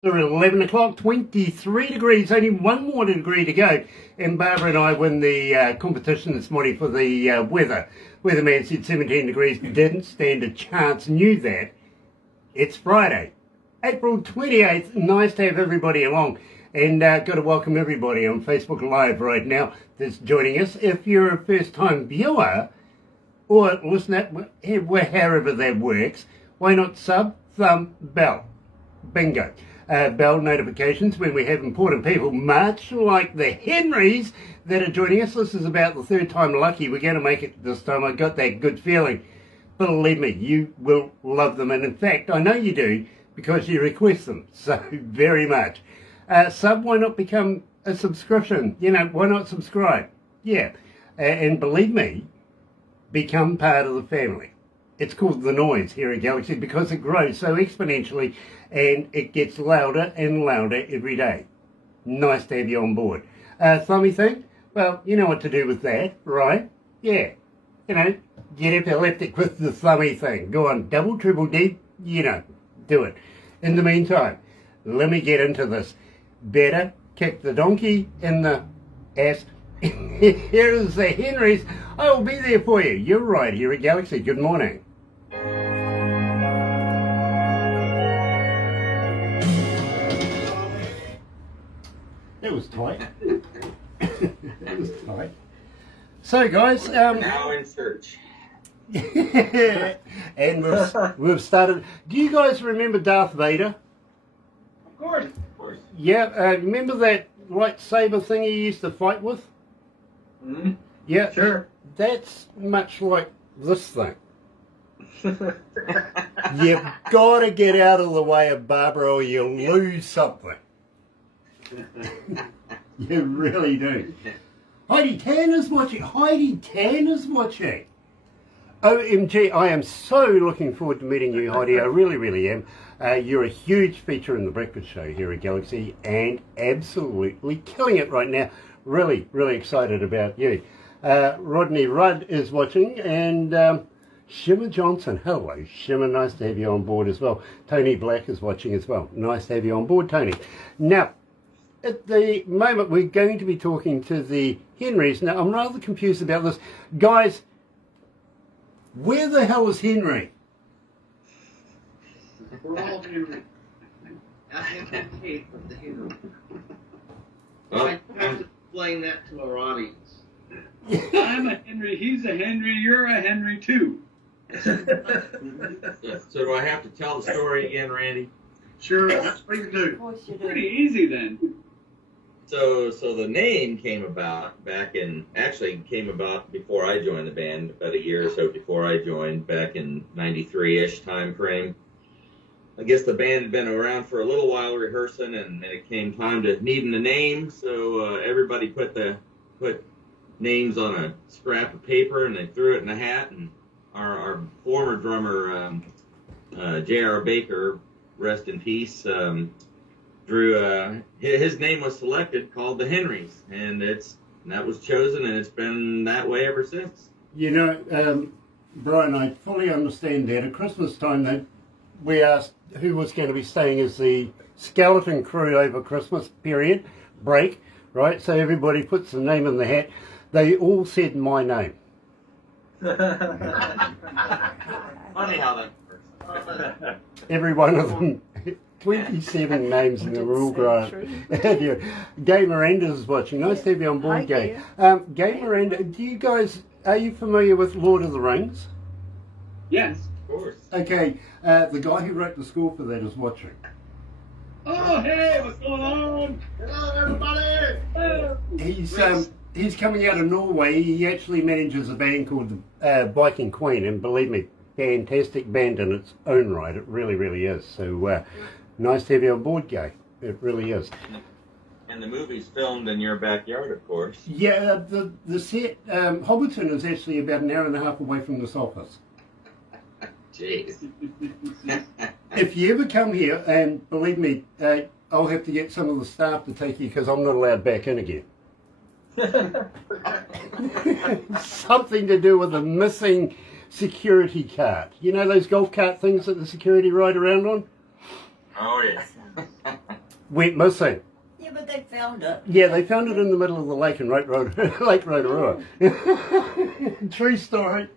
We're at 11 o'clock, 23 degrees, only one more degree to go. And Barbara and I won the competition this morning for the weather. Weatherman said 17 degrees, didn't stand a chance, knew that. It's Friday, April 28th. Nice to have everybody along. And got to welcome everybody on Facebook Live right now that's joining us. If you're a first-time viewer or listener, however that works, why not sub, thumb, bell? Bingo. Bell notifications when we have important people, much like the Henrys that are joining us. This is about the third time lucky. We're going to make it this time. I got that good feeling. Believe me, you will love them. And in fact, I know you do because you request them so very much. Sub, why not become a subscription? You know, why not subscribe? Yeah. And believe me, become part of the family. It's called The Noise here at Galaxy because it grows so exponentially and it gets louder and louder every day. Nice to have you on board. Thummy thing? Well, you know what to do with that, right? Yeah. You know, get epileptic with the thummy thing. Go on, double, triple, D, you know, do it. In the meantime, let me get into this. Better kick the donkey in the ass. Here is the Henrys. I will be there for you. You're right here at Galaxy. Good morning. That was tight. That was tight. So, guys, now in church. And we've started. Do you guys remember Darth Vader? Of course. Of course. Yeah. Remember that lightsaber thing he used to fight with? Mm-hmm. Yeah. Sure. That's much like this thing. You've got to get out of the way of Barbara or you'll lose something. You really do. Heidi Tan is watching. Heidi Tan is watching. OMG, I am so looking forward to meeting you, Heidi. I really, really am. You're a huge feature in the breakfast show here at Galaxy and absolutely killing it right now. Really, really excited about you. Rodney Rudd is watching and Shimmer Johnson. Hello, Shimmer. Nice to have you on board as well. Tony Black is watching as well. Nice to have you on board, Tony. Now, at the moment, we're going to be talking to the Henrys. Now, I'm rather confused about this. Guys, where the hell is Henry? We're all Henry. I think that's Kate from the Henry. Well, I have to explain that to our audience. I'm a Henry, he's a Henry, you're a Henry too. so do I have to tell the story again, Randy? Sure, that's what you do. Of course you do. Pretty easy then. So the name came about came about before I joined the band, about a year or so before I joined, back in 93-ish time frame. I guess the band had been around for a little while rehearsing, and it came time to needing a name, so everybody put names on a scrap of paper, and they threw it in a hat, and our former drummer, J.R. Baker, rest in peace, drew his name was selected, called the Henrys, and that was chosen, and it's been that way ever since. You know, Brian, I fully understand that. At Christmas time, we asked who was going to be staying as the skeleton crew over Christmas break, right? So everybody puts the name in the hat. They all said my name. Funny how that works. Every one of them. 27 names and they're all grown. Gay Miranda's watching. Nice to have you on board, Gay. Gay Miranda, are you familiar with Lord of the Rings? Yes. Of course. Okay, the guy who wrote the score for that is watching. Oh, hey, what's going on? Hello, everybody! He's coming out of Norway. He actually manages a band called the Viking Queen, and believe me, fantastic band in its own right. It really, really is. So nice to have you on board, Gay. It really is. And the movie's filmed in your backyard, of course. Yeah, the set, Hobbiton is actually about an hour and a half away from this office. Jeez. If you ever come here, and believe me, I'll have to get some of the staff to take you because I'm not allowed back in again. Something to do with a missing security cart. You know those golf cart things that the security ride around on? Oh, yeah. went missing. Yeah, but they found it. Yeah, they found it in the middle of the lake in Lake Rotorua. True story.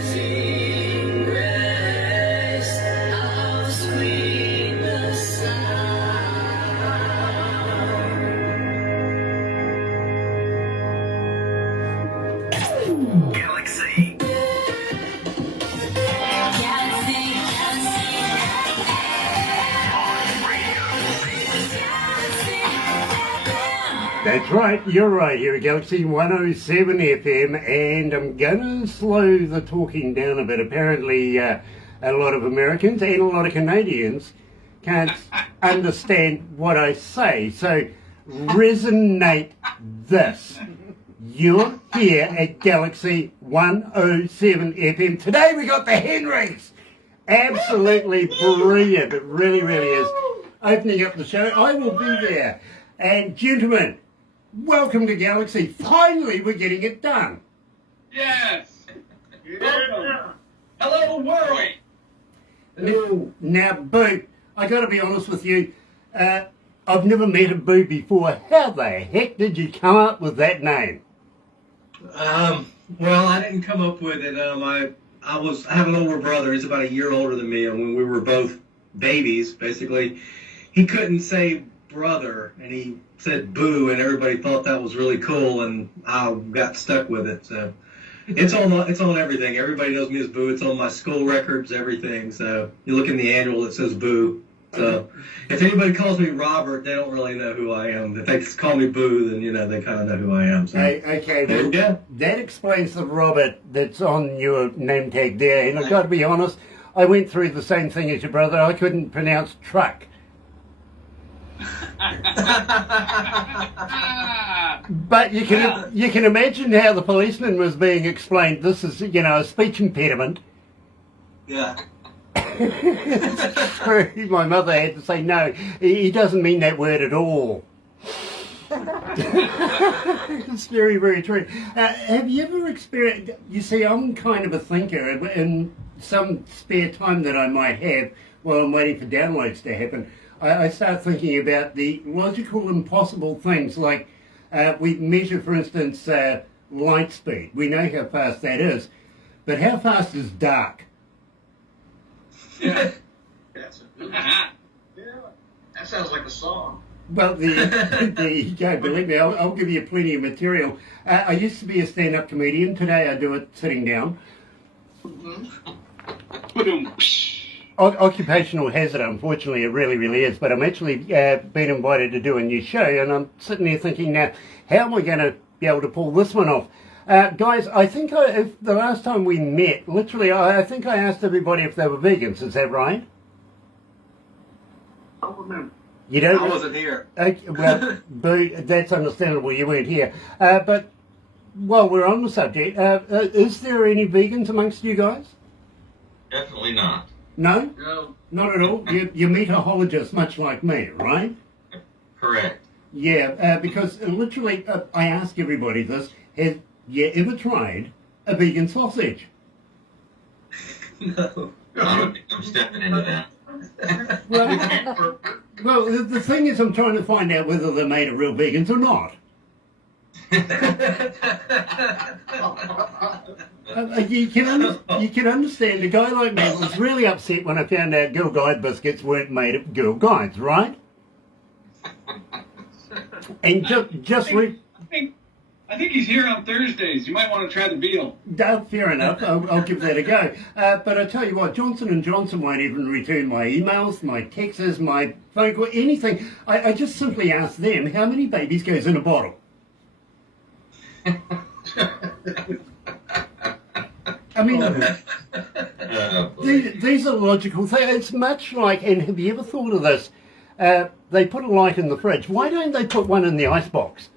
Amazing grace, how sweet the sound. Galaxy. That's right, you're right here at Galaxy 107 FM, and I'm going to slow the talking down a bit. Apparently, a lot of Americans and a lot of Canadians can't understand what I say. So, resonate this. You're here at Galaxy 107 FM. Today we got the Henrys. Absolutely brilliant. It really, really is. Opening up the show. I will be there. And gentlemen, welcome to Galaxy. Finally, we're getting it done. Yes. Welcome. Hello, world. Now, Boo, I got to be honest with you. I've never met a Boo before. How the heck did you come up with that name? Well, I didn't come up with it. I have an older brother. He's about a year older than me, and when we were both babies, basically, he couldn't say brother, and he said Boo, and everybody thought that was really cool, and I got stuck with it. So it's on everything. Everybody knows me as Boo. It's on my school records, everything. So you look in the annual, it says Boo. So if anybody calls me Robert, they don't really know who I am. If they call me Boo, then they kind of know who I am. So Okay, there you go. That explains the Robert that's on your name tag there. And I've got to be honest, I went through the same thing as your brother. I couldn't pronounce truck. But you can imagine how the policeman was being explained. This is a speech impediment. Yeah. My mother had to say no. He doesn't mean that word at all. It's very, very true. Have you ever experienced? You see, I'm kind of a thinker. In some spare time that I might have while I'm waiting for downloads to happen, I start thinking about the logical, impossible things like we measure, for instance, light speed. We know how fast that is, but how fast is dark? Yeah. Yeah. That sounds like a song. Well, there you go. Believe me, I'll give you plenty of material. I used to be a stand-up comedian. Today I do it sitting down. Occupational hazard, unfortunately, it really, really is. But I'm actually been invited to do a new show, and I'm sitting there thinking now, how am I going to be able to pull this one off? Guys, I think if the last time we met, literally, I think I asked everybody if they were vegans. Is that right? I don't remember. You don't? I wasn't here. Well, Boo, that's understandable. You weren't here. But while we're on the subject, is there any vegans amongst you guys? Definitely not. No? No. Not at all? You're meatahologists, much like me, right? Correct. Yeah, because literally, I ask everybody this. Have you ever tried a vegan sausage? No. I'm stepping into that. Well, the thing is, I'm trying to find out whether they're made of real vegans or not. You can understand a guy like me was really upset when I found out Girl Guide biscuits weren't made of Girl Guides, right? And I think he's here on Thursdays. You might want to try the veal. fair enough. I'll give that a go. But I tell you what, Johnson & Johnson won't even return my emails, my texts, my phone call, anything. I just simply ask them how many babies goes in a bottle. I mean, these are logical things. It's much like, and have you ever thought of this? They put a light in the fridge. Why don't they put one in the icebox?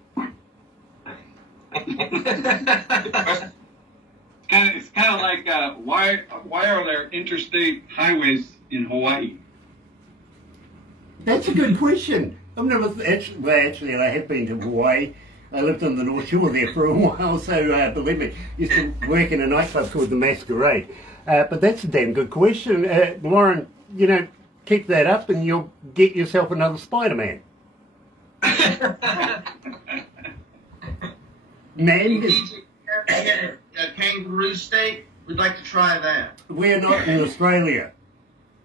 It's kind of like why are there interstate highways in Hawaii? That's a good question. I've never actually, I have been to Hawaii. I lived on the North Shore there for a while, so believe me, used to work in a nightclub called the Masquerade. But that's a damn good question. Lauren, keep that up and you'll get yourself another Spider-Man. Man, a kangaroo steak. We'd like to try that. we're not in Australia.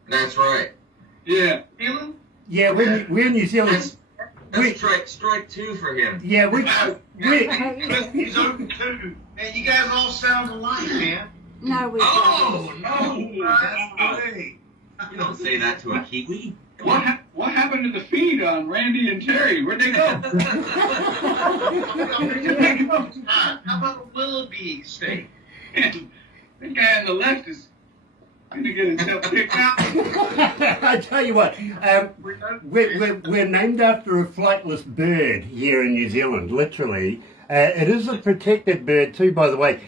That's right. Yeah. Feeling? Yeah, we're in New Zealand. That's strike two for him. Yeah, we're He's open too. Man, you guys all sound alike, man. No, we Oh, don't. no. That's great. You don't say that to a Kiwi. What happened to the feed on Randy and Terry? Where'd they go? How about a Willoughby steak? The guy on the left is going to get himself picked out. I tell you what, we're named after a flightless bird here in New Zealand, literally. It is a protected bird too, by the way.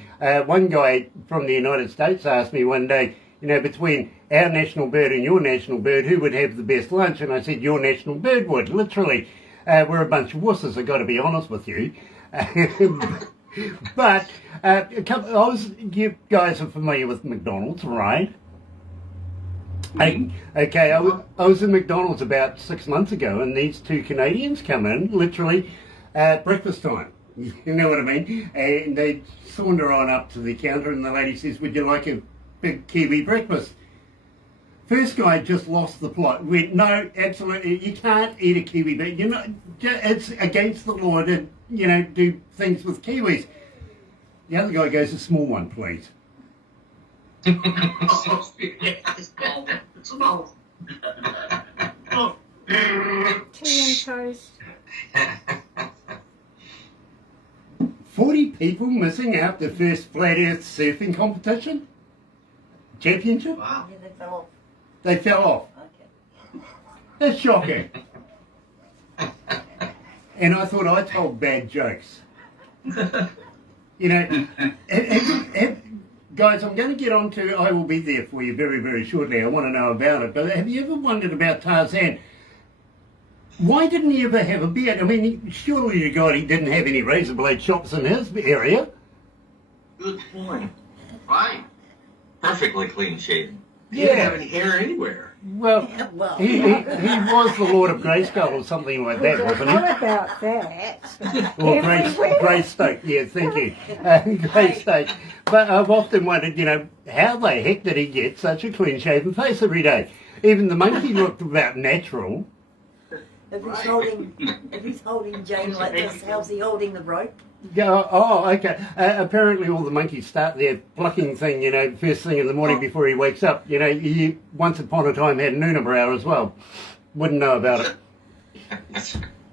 One guy from the United States asked me one day, between our national bird and your national bird, who would have the best lunch? And I said, your national bird would, literally. We're a bunch of wusses, I've got to be honest with you. But you guys are familiar with McDonald's, right? Okay, I was in McDonald's about 6 months ago, and these two Canadians come in, literally, breakfast time. You know what I mean? And they saunter on up to the counter, and the lady says, would you like a big Kiwi breakfast? First guy just lost the plot. Went, no, absolutely, you can't eat a Kiwi, but it's against the law to, do things with Kiwis. The other guy goes, a small one, please. Small. Tea and toast. 40 people missing out the first flat earth surfing competition? Championship? Wow. Yeah, they fell off. They fell off. Okay. That's shocking. And I thought I told bad jokes. Guys, I'm going to get on to, I will be there for you very, very shortly. I want to know about it. But have you ever wondered about Tarzan? Why didn't he ever have a beard? I mean, surely to God he didn't have any razor blade shops in his area. Good point. Right. Perfectly clean shaven. He didn't have any hair anywhere. Well, Well, he was the Lord of Grayskull or something like that, wasn't what he? about that? Or Everywhere. Greystoke, yeah, thank you. Greystoke. But I've often wondered, how the heck did he get such a clean-shaven face every day? Even the monkey looked about natural. If he's holding Jane like this, how's he holding the rope? Yeah, oh, okay. Apparently all the monkeys start their plucking thing, first thing in the morning before he wakes up. He once upon a time had an unibrow as well. Wouldn't know about it.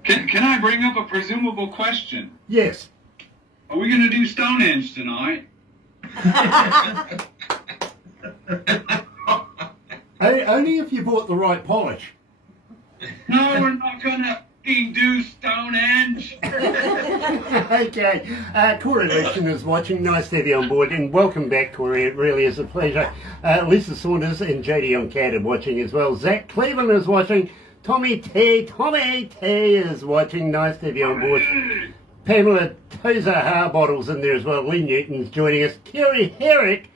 Can I bring up a presumable question? Yes. Are we going to do Stonehenge tonight? Only if you bought the right polish. No, we're not going to do Stonehenge. Okay. Corey Lexton is watching. Nice to have you on board. And welcome back, Corey. It really is a pleasure. Lisa Saunders and JD Oncat are watching as well. Zach Cleveland is watching. Tommy T is watching. Nice to have you on board. Pamela Tozer Harbottle's in there as well. Lee Newton's joining us. Kerry Herrick.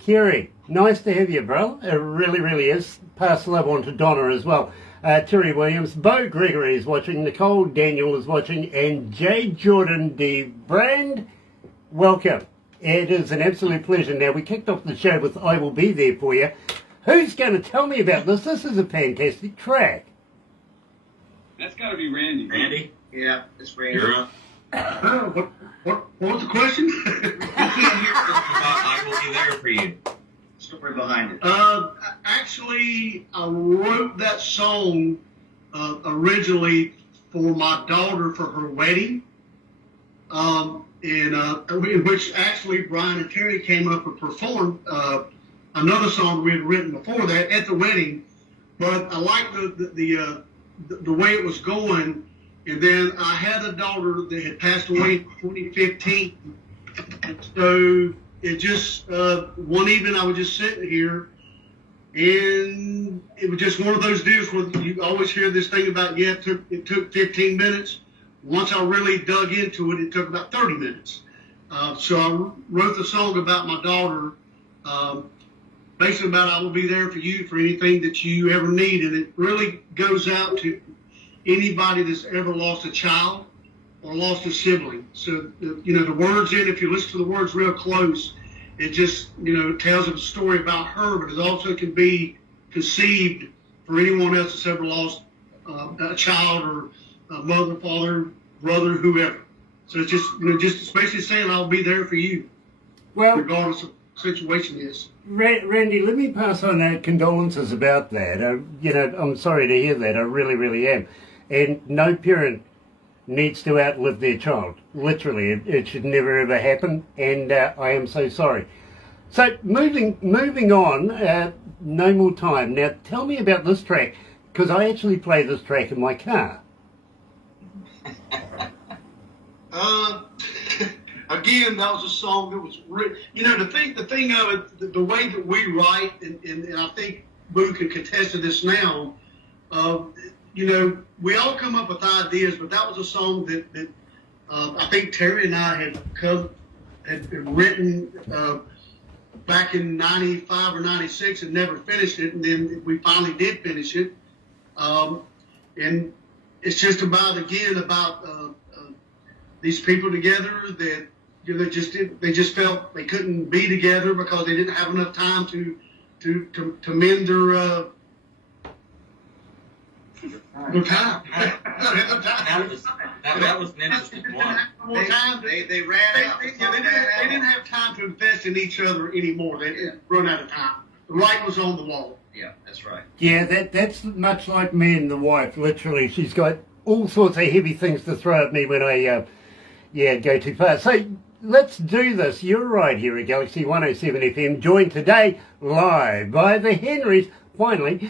Kerry, nice to have you, bro. It really, really is. Pass love on to Donna as well. Terry Williams, Bo Gregory is watching, Nicole Daniel is watching, and J. Jordan D. Brand, welcome. It is an absolute pleasure. Now, we kicked off the show with I Will Be There For You. Who's going to tell me about this? This is a fantastic track. That's got to be Randy. Randy, Yeah, it's Randy. you're up. What was the question? I will be there for you. Story behind it. Actually, I wrote that song originally for my daughter for her wedding, in which actually Brian and Terry came up and performed another song we had written before that at the wedding. But I liked the way it was going. And then I had a daughter that had passed away in 2015. And so it just, one evening I was just sitting here And it was just one of those deals where you always hear this thing about, yeah, it took 15 minutes. Once I really dug into it, it took about 30 minutes. So I wrote the song about my daughter, basically about I will be there for you for anything that you ever need. And it really goes out to anybody that's ever lost a child or lost a sibling. So, the words in, if you listen to the words real close, it just, tells a story about her, but it also can be conceived for anyone else that's ever lost a child or a mother, father, brother, whoever. So it's just basically saying I'll be there for you, regardless of what the situation is. Randy, let me pass on condolences about that. I'm sorry to hear that. I really, really am. And no parent needs to outlive their child. Literally, it should never ever happen. And I am so sorry. So moving on. No more time. Now, tell me about this track, because I actually play this track in my car. Again, that was a song that was written. The thing of it, the way that we write, and I think Boo can contest to this now. We all come up with ideas, but that was a song that I think Terry and I had written back in '95 or '96 and never finished it, and then we finally did finish it. And it's just about these people together that they just felt they couldn't be together because they didn't have enough time to mend their time. That was an interesting one. They ran out. They didn't have time to invest in each other anymore. They run out of time. The writing was on the wall. Yeah, that's right. Yeah, that's much like me and the wife. Literally, she's got all sorts of heavy things to throw at me when I go too far. So let's do this. You're right here at Galaxy 107 FM, joined today live by the Henrys. Finally,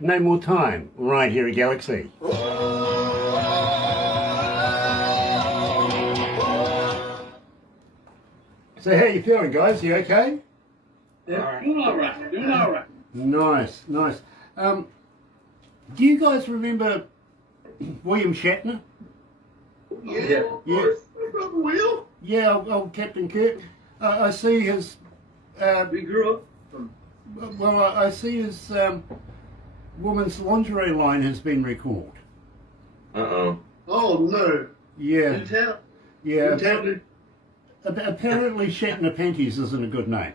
no more time, right here at Galaxy. So how you feeling, guys? You okay? Yeah, doing all right. Nice. Do you guys remember William Shatner? Yeah. Brother Will. Yeah, old Captain Kirk. I see his. We grew up. Well, I see his woman's lingerie line has been recalled. Uh-oh. Oh no. Yeah. Yeah. Tell me. Apparently, Shatner panties isn't a good name.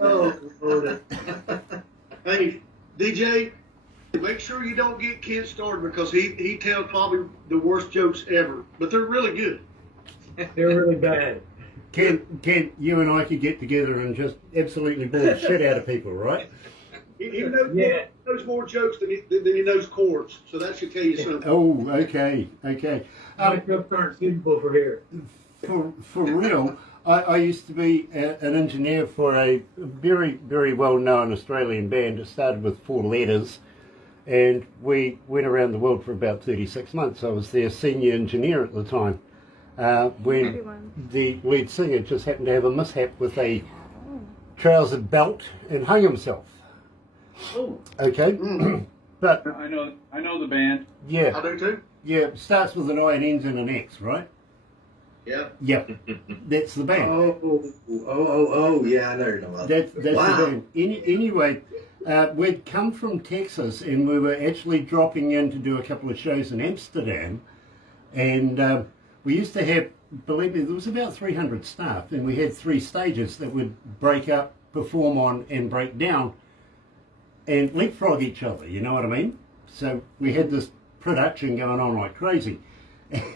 Oh, Lord. Hey, DJ, make sure you don't get Ken started because he tells probably the worst jokes ever, but they're really good. They're really bad. Ken, you and I could get together and just absolutely bore the shit out of people, right? He knows more jokes than he knows chords, so that should tell you something. Oh, okay. Make up current suitable for here. For real, I used to be an engineer for a very, very well-known Australian band. It started with 4 letters, and we went around the world for about 36 months. I was their senior engineer at the time, when the lead singer just happened to have a mishap with a trouser belt and hung himself. Oh. Okay. But I know the band. yeah, I do too. yeah, it starts with an I, an ends, and an X, right? Yeah. Yep, that's the band. Oh, yeah, I know you're talking about. That's Wow. the band. Anyway, we'd come from Texas, and we were actually dropping in to do a couple of shows in Amsterdam, and we used to have, believe me, there was about 300 staff, and we had 3 stages that would break up, perform on, and break down, and leapfrog each other, you know what I mean? So we had this production going on like crazy.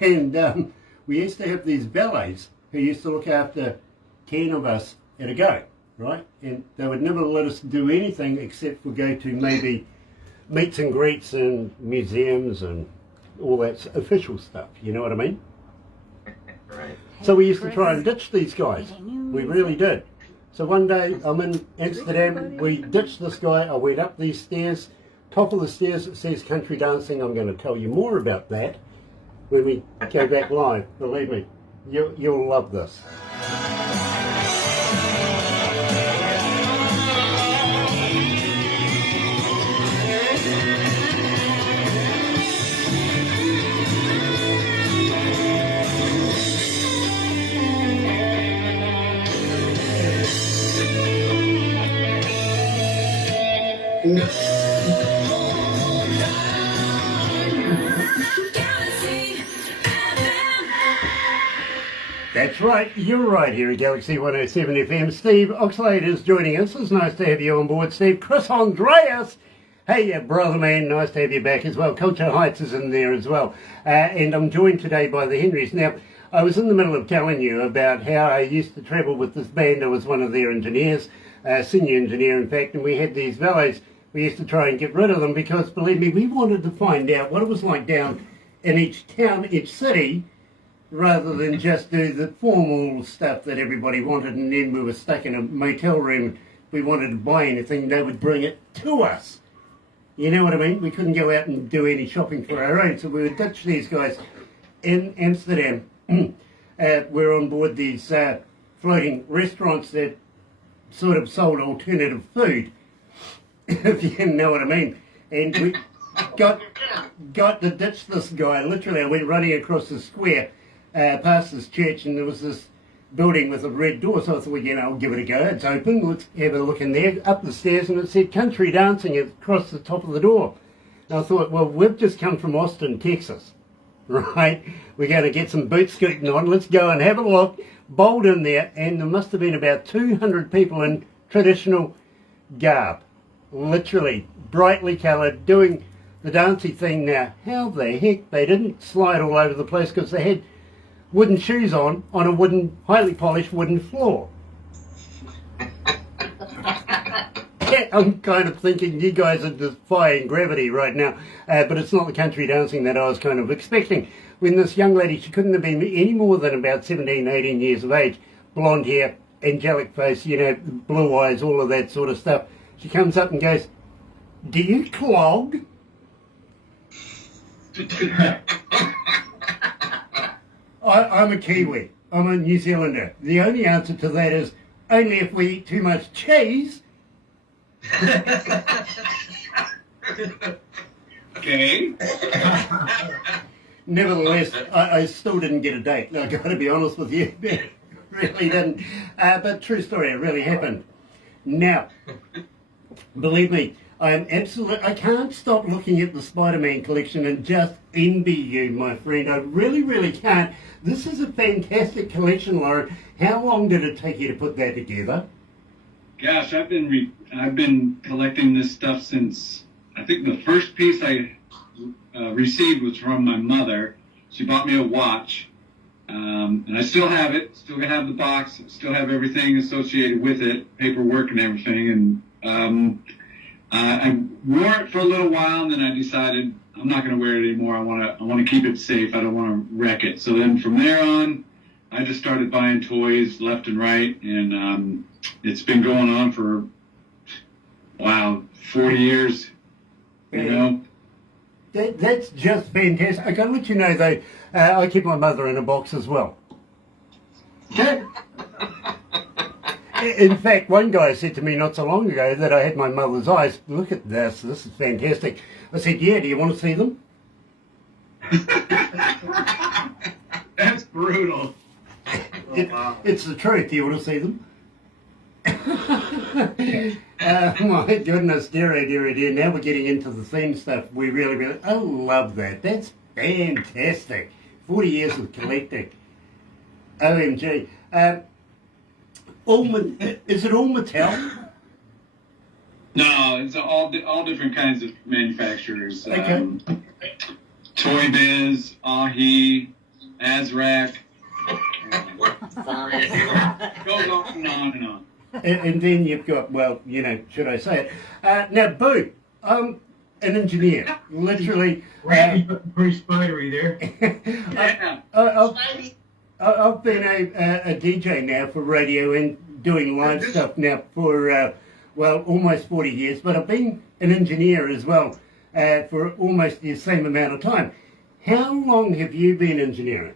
And we used to have these ballets who used to look after 10 of us at a go, right? And they would never let us do anything except for go to maybe meets and greets and museums and all that official stuff, you know what I mean? Right. So we used to try and ditch these guys. We really did. So one day I'm in Amsterdam, we ditched this guy, I went up these stairs, top of the stairs it says country dancing. I'm going to tell you more about that when we go back live, believe me. You'll love this. That's right, you're right here at Galaxy107fm. Steve Oxlade is joining us. It's nice to have you on board, Steve. Chris Andreas, hey, brother man, nice to have you back as well. Culture Heights is in there as well. And I'm joined today by the Henrys. Now, I was in the middle of telling you about how I used to travel with this band. I was one of their engineers, senior engineer in fact, and we had these valets. We used to try and get rid of them because, believe me, we wanted to find out what it was like down in each town, each city, rather than just do the formal stuff that everybody wanted, and then we were stuck in a motel room. If we wanted to buy anything, they would bring it to us. You know what I mean? We couldn't go out and do any shopping for our own, so we would ditch these guys in Amsterdam. We're on board these floating restaurants that sort of sold alternative food, if you know what I mean. And we got to ditch this guy. Literally, I went running across the square, past this church, and there was this building with a red door, so I thought, well, you know, I'll give it a go. It's open, let's have a look in there. Up the stairs, and it said country dancing across the top of the door. And I thought, well, we've just come from Austin, Texas, right? We're going to get some boot scooting on. Let's go and have a look. Bowled in there, and there must have been about 200 people in traditional garb, literally brightly coloured, doing the dancey thing. Now, how the heck they didn't slide all over the place, because they had wooden shoes on a wooden, highly polished wooden floor. Yeah, I'm kind of thinking you guys are defying gravity right now, but it's not the country dancing that I was kind of expecting. When this young lady, she couldn't have been any more than about 17, 18 years of age, blonde hair, angelic face, you know, blue eyes, all of that sort of stuff. She comes up and goes, "Do you clog?" I'm a Kiwi. I'm a New Zealander. The only answer to that is only if we eat too much cheese. Okay. Nevertheless, I still didn't get a date. I've got to be honest with you. Really didn't. But true story, it really happened. Now, believe me, I can't stop looking at the Spider-Man collection and just envy you, my friend. I really, really can't. This is a fantastic collection, Lauren. How long did it take you to put that together? Gosh, I've been collecting this stuff since, I think the first piece I received was from my mother. She bought me a watch, and I still have it. Still have the box. Still have everything associated with it, paperwork and everything. And I wore it for a little while, and then I decided I'm not going to wear it anymore. I want to keep it safe. I don't want to wreck it. So then from there on, I just started buying toys left and right, and it's been going on for 40 years. You know. That's just fantastic. I got to let you know though, I keep my mother in a box as well. In fact, one guy said to me not so long ago that I had my mother's eyes. Look at this. This is fantastic. I said, yeah, do you want to see them? That's brutal. It's the truth. Do you want to see them? My goodness, dear. Now we're getting into the theme stuff. We really, I love that. That's fantastic. 40 years of collecting. OMG. Is it all Mattel? No, it's all different kinds of manufacturers. Okay. Toy Biz, Ahi, Azrak. Goes on and on and on. And then you've got, well, you know, should I say it? Now, Boo, I'm an engineer, literally. Randy's looking pretty spidery there. Yeah. I've been a DJ now for radio and doing live stuff now for, almost 40 years, but I've been an engineer as well for almost the same amount of time. How long have you been engineering?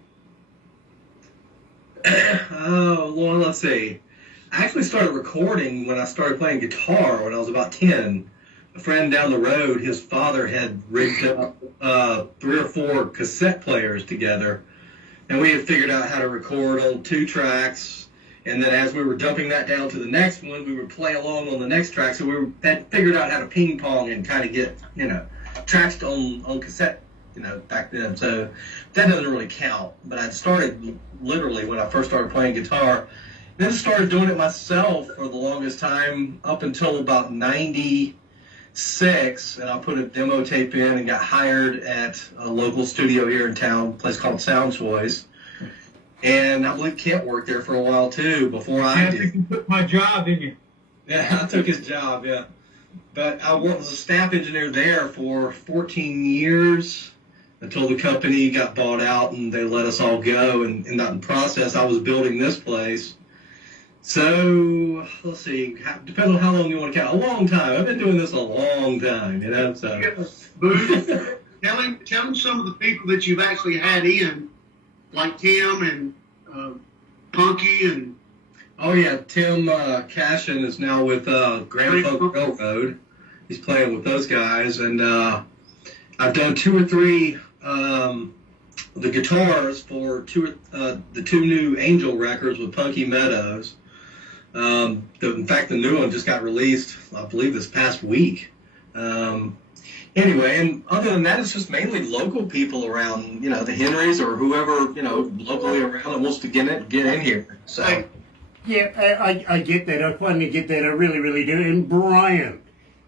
Oh, well, let's see. I actually started recording when I started playing guitar when I was about 10. A friend down the road, his father had rigged up 3 or 4 cassette players together, and we had figured out how to record on 2 tracks. And then as we were dumping that down to the next one, we would play along on the next track. So we had figured out how to ping pong and kind of get, tracks on cassette, back then. So that doesn't really count. But I started literally when I first started playing guitar. Then started doing it myself for the longest time up until about 96. And I put a demo tape in and got hired at a local studio here in town, a place called Sound Choice. And I believe Kent worked there for a while, too, before I did. I think you took my job, didn't you? Yeah, I took his job, yeah. But I was a staff engineer there for 14 years until the company got bought out and they let us all go. And in that process, I was building this place. So, let's see, depends on how long you want to count. A long time. I've been doing this a long time, so. Boo, tell him some of the people that you've actually had in, like Tim and Punky and... Oh, yeah, Tim Cashin is now with Grand Funk Railroad. He's playing with those guys. And I've done 2 or 3 the guitars for the 2 new Angel records with Punky Meadows. In fact, the new one just got released, I believe, this past week. Anyway, and other than that, it's just mainly local people around, the Henrys or whoever, locally around that wants to get in here. So. Yeah, I get that. I finally get that. I really, really do. And Brian,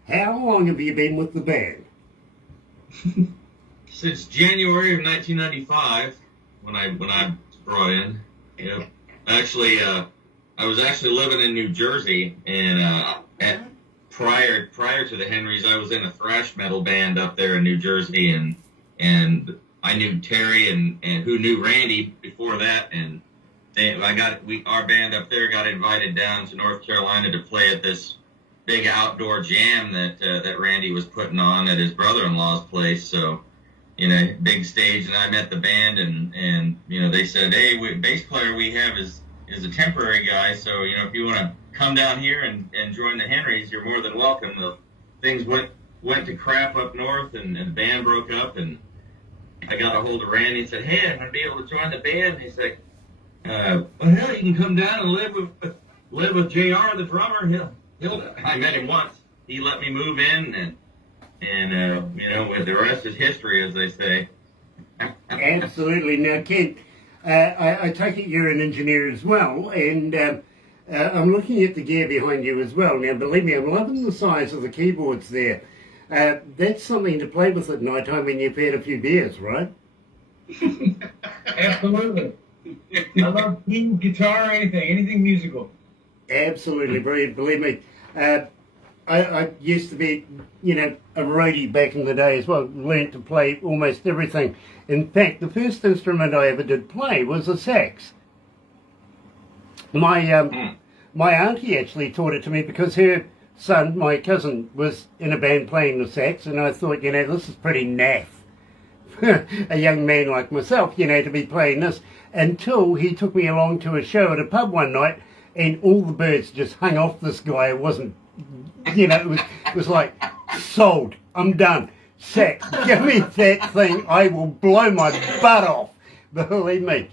how long have you been with the band? Since January of 1995, when I brought in. Yeah. Actually, I was actually living in New Jersey, and prior to the Henrys, I was in a thrash metal band up there in New Jersey, and I knew Terry and who knew Randy before that, and our band up there got invited down to North Carolina to play at this big outdoor jam that Randy was putting on at his brother-in-law's place. So, big stage, and I met the band, and they said, hey, bass player we have is a temporary guy, so if you want to come down here and join the Henrys, you're more than welcome. The things went to crap up north, and the band broke up, and I got a hold of Randy and said, hey, I'm going to be able to join the band. And he's like, well, hell, you can come down and live with JR, the drummer. I met him once. He let me move in, and with the rest is history, as they say. Absolutely. Now, Kent, I take it you're an engineer as well, and I'm looking at the gear behind you as well. Now, believe me, I'm loving the size of the keyboards there. That's something to play with at night time when you've had a few beers, right? Absolutely. I love keys, guitar, anything musical. Absolutely, brilliant. Believe me. I used to be, a roadie back in the day as well. Learned to play almost everything. In fact, the first instrument I ever did play was a sax. My auntie actually taught it to me because her son, my cousin, was in a band playing the sax, and I thought, this is pretty naff. A young man like myself, to be playing this, until he took me along to a show at a pub one night, and all the birds just hung off this guy. It wasn't, it was like, sold, I'm done. Sax, give me that thing, I will blow my butt off, believe me.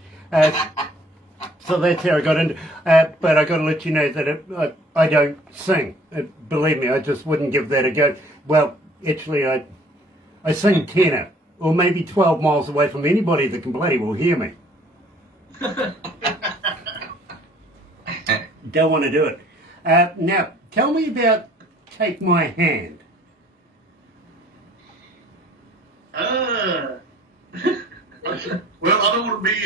So that's how I got into but I got to let you know that I don't sing. Believe me, I just wouldn't give that a go. Well, actually, I sing tenor, or maybe 12 miles away from anybody that can bloody well hear me. Don't want to do it. Now, tell me about Take My Hand. Well, I don't want to be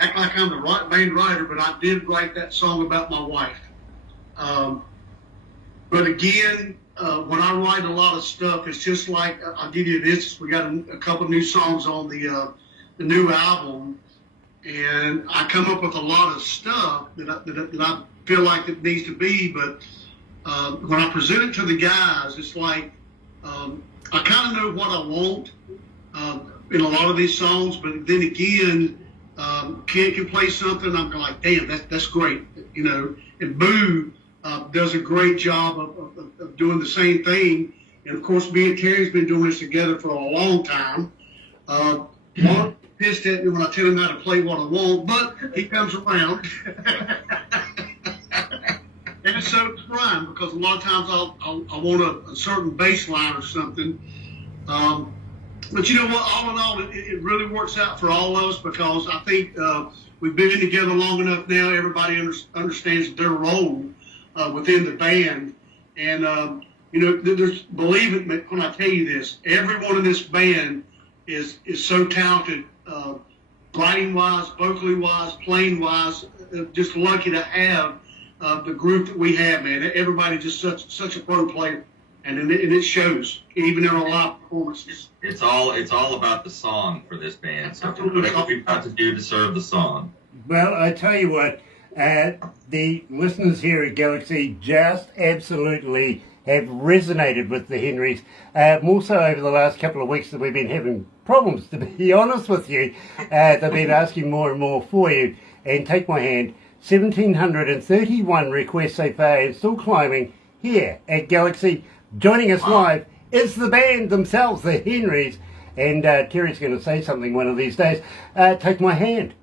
act like I'm the main writer, but I did write that song about my wife. But again, when I write a lot of stuff, it's just like, I'll give you an instance. We got a couple new songs on the new album, and I come up with a lot of stuff that I feel like it needs to be, but when I present it to the guys, it's like I kind of know what I want in a lot of these songs, but then again, Kid can play something. I'm like, damn, that's great. You know, and Boo does a great job of doing the same thing. And of course, me and Terry's been doing this together for a long time. Mark pissed at me when I tell him how to play what I want, but he comes around. And so does Brian, because a lot of times I want a certain bass line or something. But you know what? All in all, it really works out for all of us, because I think we've been together long enough now. Everybody understands their role within the band. And, you know, believe it when I tell you this, everyone in this band is so talented, writing-wise, vocally-wise, playing-wise. Just lucky to have the group that we have, man. Everybody just such a pro player. And it shows, even in our live performances. It's all about the song for this band. So whatever we've got to do to serve the song. Well, I tell you what, the listeners here at Galaxy just absolutely have resonated with the Henrys. More so over the last couple of weeks that we've been having problems, to be honest with you. They've been asking more and more for you. And take my hand, 1,731 requests so far, and still climbing here at Galaxy. Joining us live is the band themselves, the Henrys, and Terry's going to say something one of these days. Take my hand.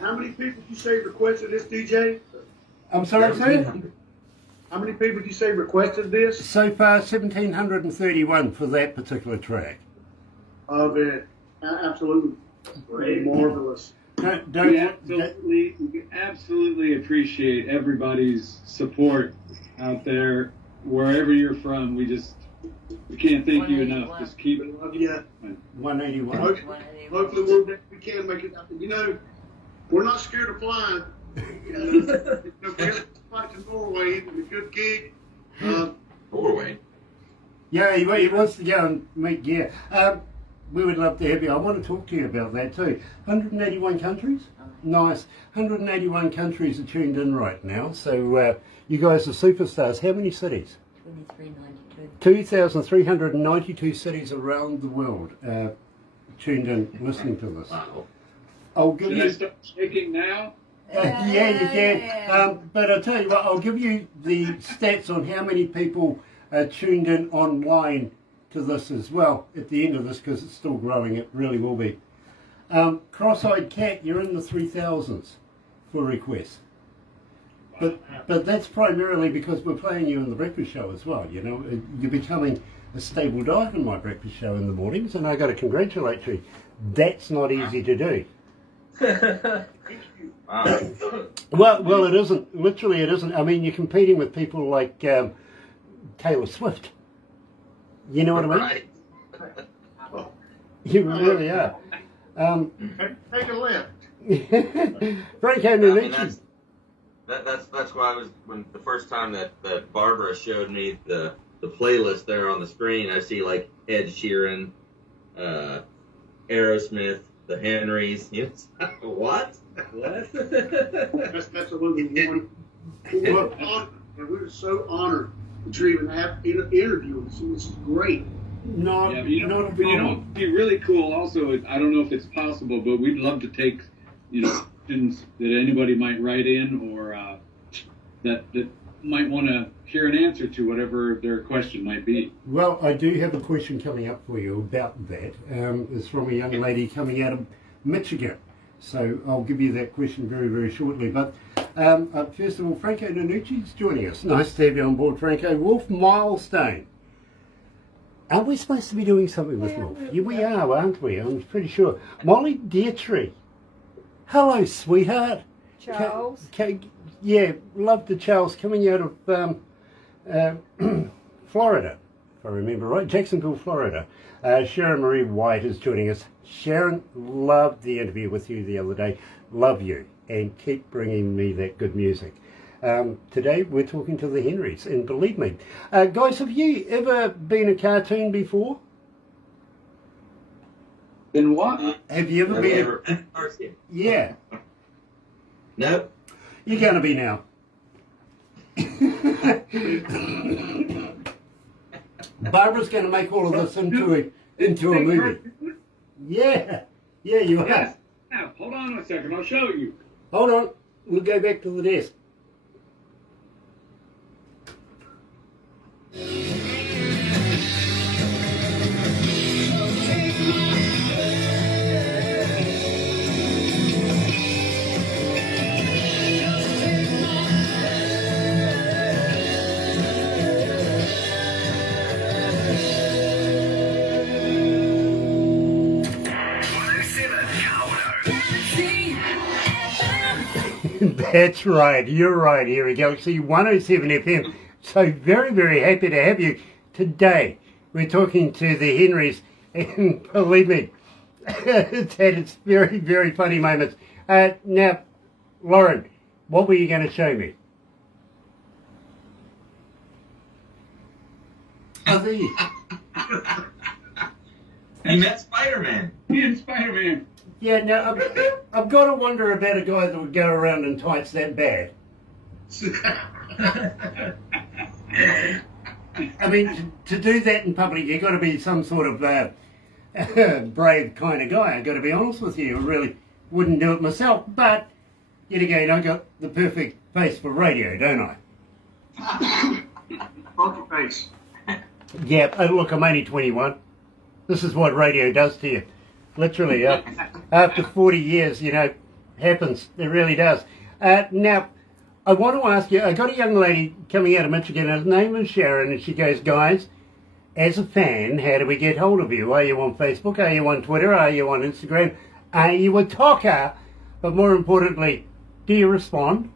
How many people did you say requested this, DJ? I'm sorry, sir? How many people did you say requested this? So far, 1,731 for that particular track. Oh, man. Absolutely. Marvelous. We absolutely appreciate everybody's support out there, wherever you're from. We can't thank you enough. Just keep it. Yeah. 181. Hopefully we can make it. You know, we're not scared of flying. Fly to Norway, a good gig. Norway. Yeah, he wants to go and meet gear. We would love to have you. I want to talk to you about that too. 181 countries? Nice. 181 countries are tuned in right now. So you guys are superstars. How many cities? 2392. 2,392 cities around the world tuned in, listening to this. Wow. I'll give Should you... I start shaking now? Yeah, you can. But I'll tell you what, I'll give you the stats on how many people are tuned in online to this as well at the end of this, because it's still growing. It really will be. Cross-eyed Cat, you're in the 3,000s for requests. But that's primarily because we're playing you in the breakfast show as well. You know, you're becoming a stable diet in my breakfast show in the mornings, and I got to congratulate you. That's not easy to do. Wow. Well, it isn't. Literally, it isn't. I mean, you're competing with people like Taylor Swift. You know what I mean? Right. You really are. Take a lift. Franco I mean, Nunucci. that's why I was, when the first time that Barbara showed me the playlist there on the screen, I see like Ed Sheeran, Aerosmith, the Henrys. What? That's absolutely one. We're honored, and we're so honored to even have interview. This is great. Not a You know, it'd be really cool. Also, I don't know if it's possible, but we'd love to take, questions that anybody might write in, or that might want to hear an answer to whatever their question might be. Well, I do have a question coming up for you about that. It's from a young lady coming out of Michigan. So I'll give you that question very, very shortly. But first of all, Franco Nunucci's joining us. Nice to have you on board, Franco. Wolf Milestone. Are we supposed to be doing something with Wolf? Yeah, we are, aren't we? I'm pretty sure. Molly Dietrich. Hello, sweetheart. Charles. Yeah, love to Charles, coming out of Florida, if I remember right, Jacksonville, Florida. Sharon Marie White is joining us. Sharon, loved the interview with you the other day. Love you, and keep bringing me that good music. Today we're talking to the Henrys, and believe me, guys, have you ever been a cartoon before? Then what? Have you ever been? Yeah. Nope. You're going to be now. Barbara's going to make all of this into a movie. Yeah, you are. Yes. Now, hold on a second. I'll show you. Hold on. We'll go back to the desk. That's right, you're right here at Galaxy 107 FM. So very, very happy to have you today. We're talking to the Henrys, and believe me, it's had its very, very funny moments. Now, Lauren, what were you going to show me? Oh, there you And that's Spider-Man. Ian Spider-Man. Yeah, now, I've got to wonder about a guy that would go around in tights that bad. I mean, to do that in public, you've got to be some sort of brave kind of guy. I've got to be honest with you. I really wouldn't do it myself. But, yet again, I've got the perfect face for radio, don't I? Poker face. Yeah, look, I'm only 21. This is what radio does to you. Literally, after 40 years, you know, happens. It really does. Now, I want to ask you, I got a young lady coming out of Michigan, her name is Sharon, and she goes, guys, as a fan, how do we get hold of you? Are you on Facebook? Are you on Twitter? Are you on Instagram? Are you a talker? But more importantly, do you respond?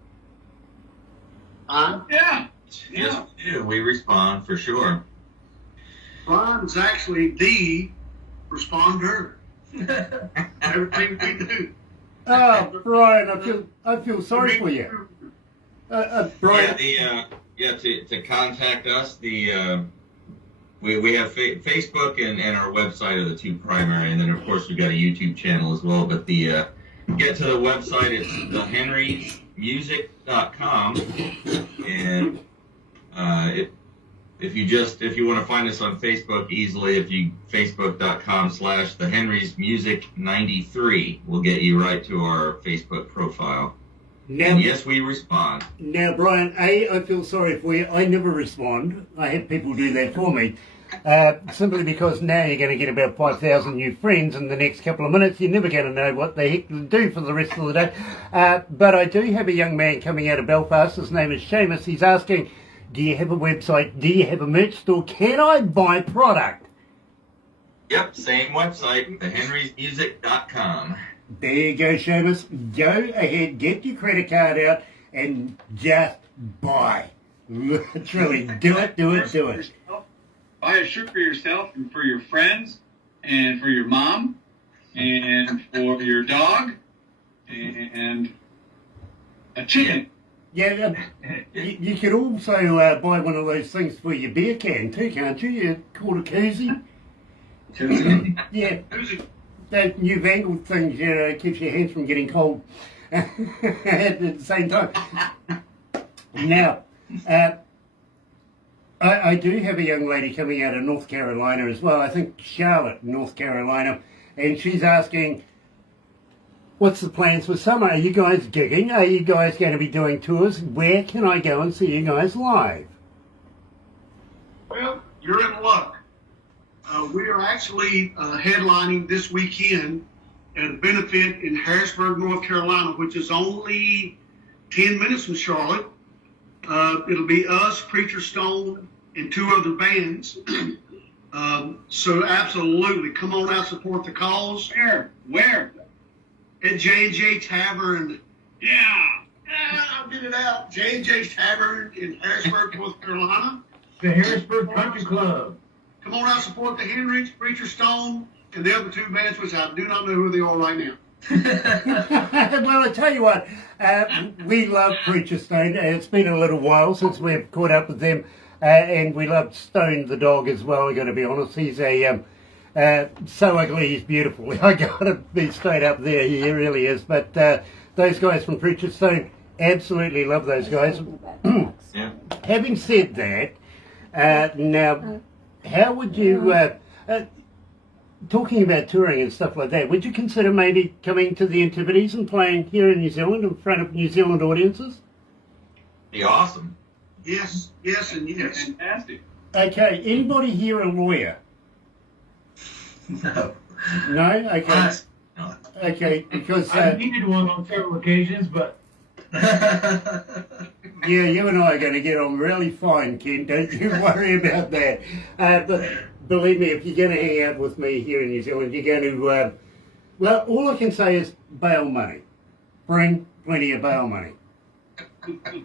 Yeah. Yes, we do. We respond for sure. Brian's actually the responder. Everything we do. Oh, Brian, I feel sorry for you. Brian. To contact us, we have Facebook and our website are the two primary, and then of course we've got a YouTube channel as well. But get to the website, it's thehenrysmusic.com, and if you want to find us on Facebook easily, if you facebook.com/thehenrysmusic93 will get you right to our Facebook profile. Now, and yes, we respond. Now, Brian, I feel sorry for you. I never respond. I have people do that for me. Simply because now you're going to get about 5,000 new friends in the next couple of minutes. You're never going to know what the heck to do for the rest of the day. But I do have a young man coming out of Belfast. His name is Seamus. He's asking, do you have a website? Do you have a merch store? Can I buy product? Yep, same website, thehenrysmusic.com. There you go, Seamus. Go ahead, get your credit card out, and just buy. Literally, do it. Buy a shirt for yourself and for your friends and for your mom and for your dog and a chicken. Yeah, you could also buy one of those things for your beer can too, can't you? You call it a koozie. Koozie? Yeah. Those newfangled things, you know, keeps your hands from getting cold at the same time. Now, I do have a young lady coming out of North Carolina as well. I think Charlotte, North Carolina, and she's asking, what's the plans for summer? Are you guys gigging? Are you guys going to be doing tours? Where can I go and see you guys live? Well, you're in luck. We are actually headlining this weekend at a benefit in Harrisburg, North Carolina, which is only 10 minutes from Charlotte. It'll be us, Preacher Stone, and two other bands. So absolutely, come on out, support the cause. Where? At J&J Tavern. Yeah, I'll get it out. J&J Tavern in Harrisburg, North Carolina. The Harrisburg Country Club. Come on out, support the Henrys, Preacher Stone, and the other two bands, which I do not know who they are right now. Well, I tell you what, we love Preacher Stone. It's been a little while since we've caught up with them, and we love Stone the dog as well. I got to be honest, he's so ugly, he's beautiful. I got to be straight up there. He really is. But those guys from Preacher Stone, absolutely love those guys. Yeah. Having said that, now how would you, talking about touring and stuff like that, would you consider maybe coming to the Antipodes and playing here in New Zealand in front of New Zealand audiences? Be awesome. Yes, and yes. Fantastic. Okay, anybody here a lawyer? No. No? Okay. No. Okay, because... I've needed one on several occasions, but yeah, you and I are going to get on really fine, Ken. Don't you worry about that. But believe me, if you're going to hang out with me here in New Zealand, you're going to... well, all I can say is bail money. Bring plenty of bail money.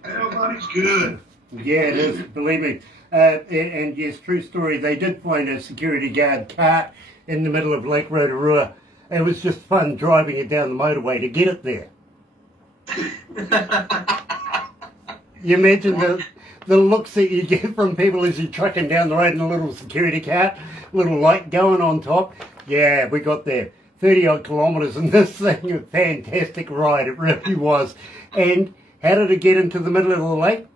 Everybody's good. Yeah, it is. Believe me. And yes, true story. They did find a security guard cart in the middle of Lake Rotorua. It was just fun driving it down the motorway to get it there. You imagine the looks that you get from people as you're trucking down the road in a little security cart, little light going on top. Yeah, we got there. 30 odd kilometres in this thing. A fantastic ride, it really was. And how did it get into the middle of the lake?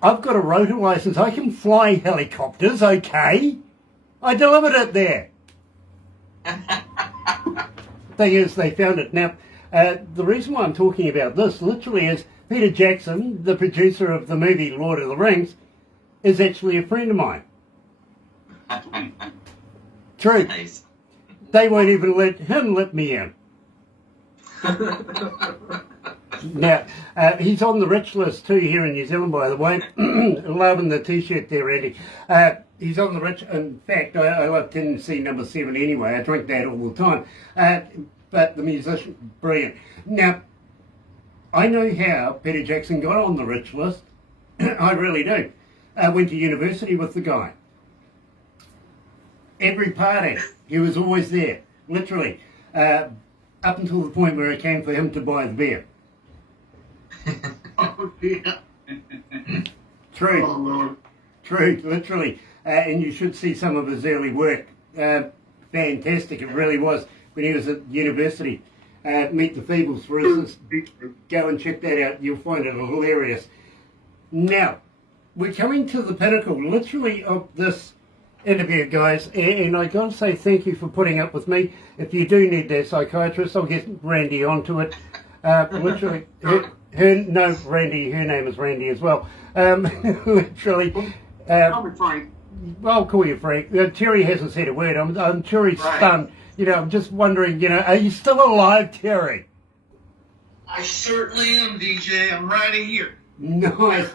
I've got a rotor licence. I can fly helicopters, okay? I delivered it there. Thing is, they found it. Now, the reason why I'm talking about this literally is Peter Jackson, the producer of the movie Lord of the Rings, is actually a friend of mine. True. Nice. They won't even let him let me in. Now, he's on the rich list too here in New Zealand, by the way. Loving the t-shirt there, Randy. He's on the rich. In fact, I love Tennessee number 7 anyway. I drink that all the time. But the musician, brilliant. Now, I know how Peter Jackson got on the rich list. I really do. I went to university with the guy. Every party, he was always there, literally. Up until the point where it came for him to buy the beer. Oh, yeah. True. Oh, Lord. True, literally. And you should see some of his early work. Fantastic, it really was, when he was at university. Meet the Feebles, for instance. Go and check that out. You'll find it hilarious. Now, we're coming to the pinnacle, literally, of this interview, guys. And I got to say thank you for putting up with me. If you do need that psychiatrist, I'll get Randy onto it. Literally, Randy, her name is Randy as well. Literally. I'll be Frank. I'll call you Frank. Terry hasn't said a word. I'm sure he's stunned. You know, I'm just wondering, you know, are you still alive, Terry? I certainly am, DJ. I'm right here. Nice.